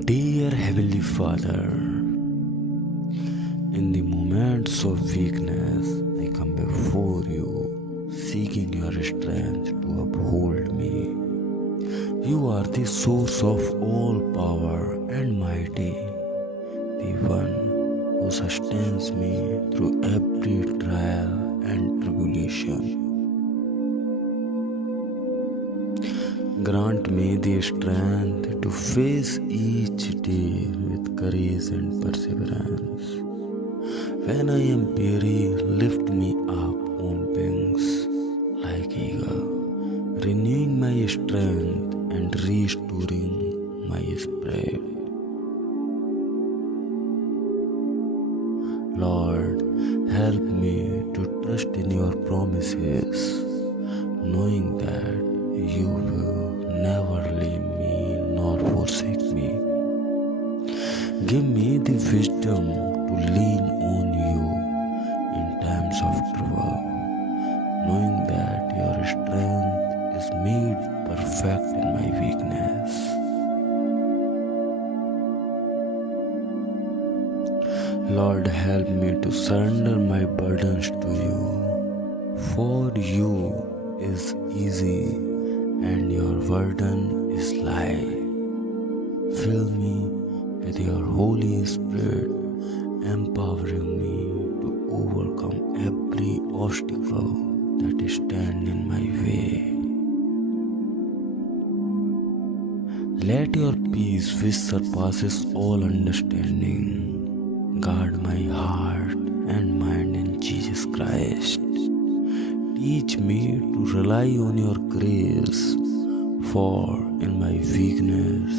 Dear Heavenly Father, in the moments of weakness, I come before you, seeking your strength to uphold me. You are the source of all power and mighty, the one who sustains me through every trial and tribulation. Grant me the strength to face each day with courage and perseverance. When I am weary, lift me up on wings like eagle, renewing my strength and restoring my spirit. Lord, help me to trust in your promises, knowing that you will never leave me nor forsake me. Give me the wisdom to lean on you in times of trouble, knowing that your strength is made perfect in my weakness. Lord, help me to surrender my burdens to you, for you is easy and your burden is light. Fill me with your Holy Spirit, empowering me to overcome every obstacle that stands in my way. Let your peace, which surpasses all understanding, guard my heart and mind in Jesus Christ. Teach me to rely on your grace, for in my weakness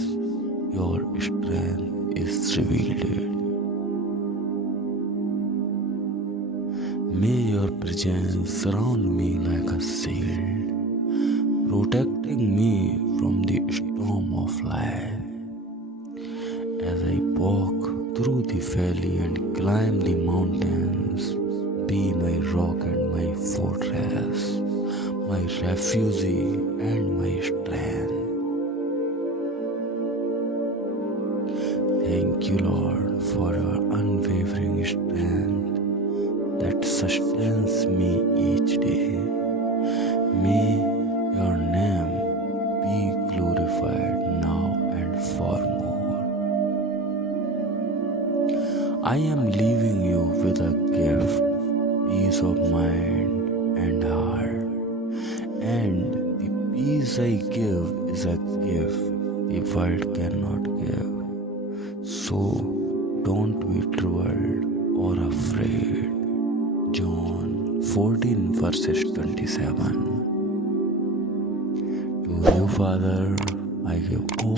your strength is revealed. May your presence surround me like a shield, protecting me from the storm of life. As I walk through the valley and climb the mountains, be my rock and my fortress, my refuge and my strength. Thank you, Lord, for your unwavering strength that sustains me each day. May your name be glorified now and forevermore. I am leaving you with a gift, peace of mind and heart, and the peace I give is a gift the world cannot give. So don't be troubled or afraid. John 14 verses 27. To you, Father, I give all